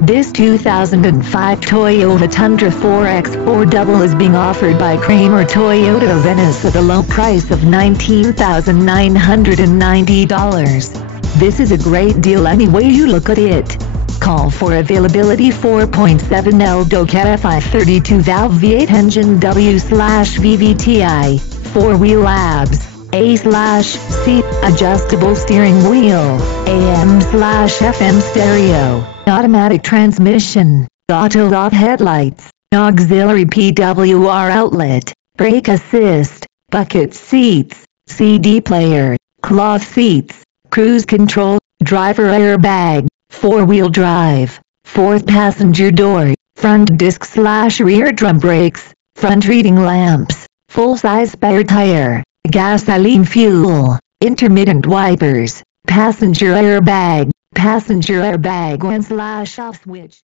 This 2005 Toyota Tundra 4X4 Double is being offered by Kramer Toyota of Venice at a low price of $19,990. This is a great deal any way you look at it. Call for availability. 4.7L Docat FI 32 valve V8 engine W/VVTi, 4-wheel ABS, A/C, adjustable steering wheel, AM/FM stereo, automatic transmission, auto-off headlights, auxiliary PWR outlet, brake assist, bucket seats, CD player, cloth seats, cruise control, driver airbag, 4-wheel drive, 4th passenger door, front disc/rear drum brakes, front reading lamps, full-size spare tire, gasoline fuel, intermittent wipers, passenger airbag on/off switch.